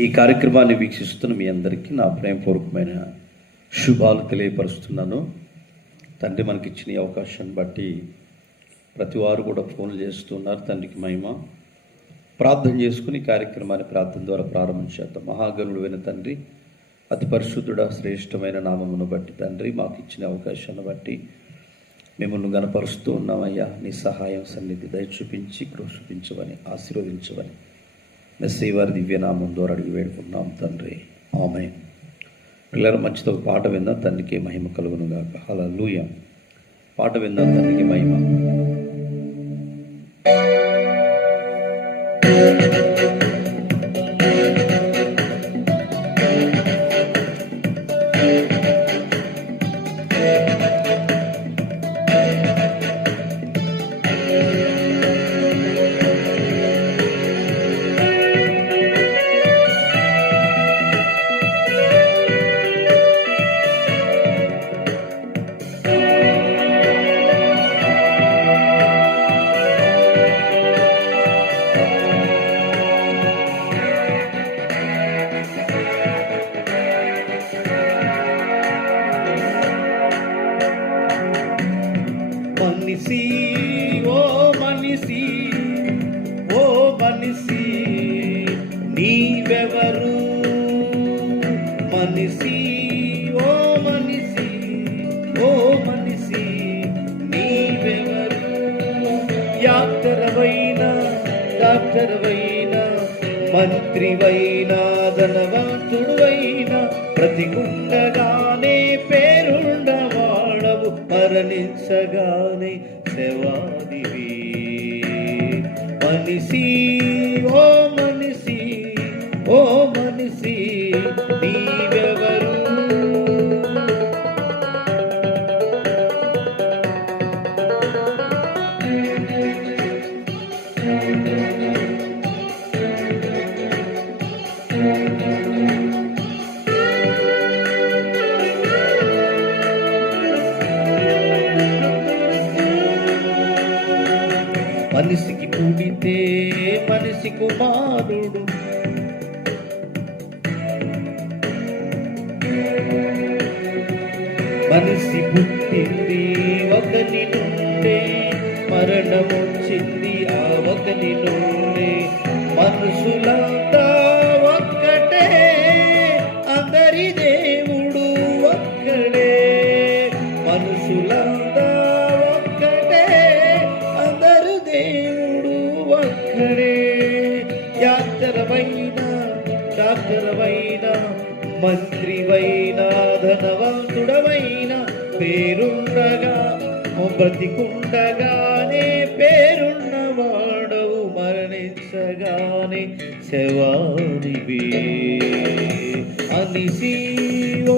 ఈ కార్యక్రమాన్ని వీక్షిస్తున్న మీ అందరికీ నా ప్రేమపూర్వకమైన శుభాలు తెలియపరుస్తున్నాను. తండ్రి మనకిచ్చిన ఈ అవకాశాన్ని బట్టి ప్రతి వారు కూడా ఫోన్లు చేస్తున్నారు. తండ్రికి మహిమ. ప్రార్థన చేసుకుని కార్యక్రమాన్ని ప్రార్థన ద్వారా ప్రారంభించేద్దాం. మహాగణుడైన తండ్రి, అతి పరిశుద్ధుడ శ్రేష్టమైన నామమును బట్టి తండ్రి మాకు ఇచ్చిన అవకాశాన్ని బట్టి మిమ్మల్ని గణపరుస్తూ ఉన్నామయ్యా. నీ సహాయం సన్నిధి దయ చూపించి చూపించవని ఆశీర్వదించవని మెస్సీ వారి దివ్యనామం ద్వారా అడిగి వేడుకున్నాం తండ్రి. ఆమేన్. పిల్లలు మంచితో ఒక పాట విందాం. తండ్రికి మహిమ కలుగును గాక. హల్లెలూయా. పాట విందాం. తండ్రికి మహిమ. మనిషి ఓ మనిషి నీవెవరు? మనిషి ఓ మనిషి నీవెవరు? డాక్టర్వైనా మంత్రివైనా ధనవంతుడువైనా బ్రతికుండగానే పేరుండవాడవు, మరణించగానే శవాదివి. మనిషి ఓ మనిషి నీవెవరు? మనిషికి పుడితే మనిషి కుమారుడు, మనిషి పుట్టింది ఒకని నుండే, మరణమొచ్చింది ఆ ఒకని నుండే. మనుషులంతా ఒక్కటే, అందరి దేవుడు ఒక్కడే. మనుషులంతా ఒక్కటే, అందరు దేవుడు ఒక్కడే. డాక్టర్వైనా మంత్రివైనా ధనవంతుడవైనా పేరుండగా బ్రతికుండగానే పేరున్నవాడవు, మరణించగానే శవాదివి. మనిషి ఓ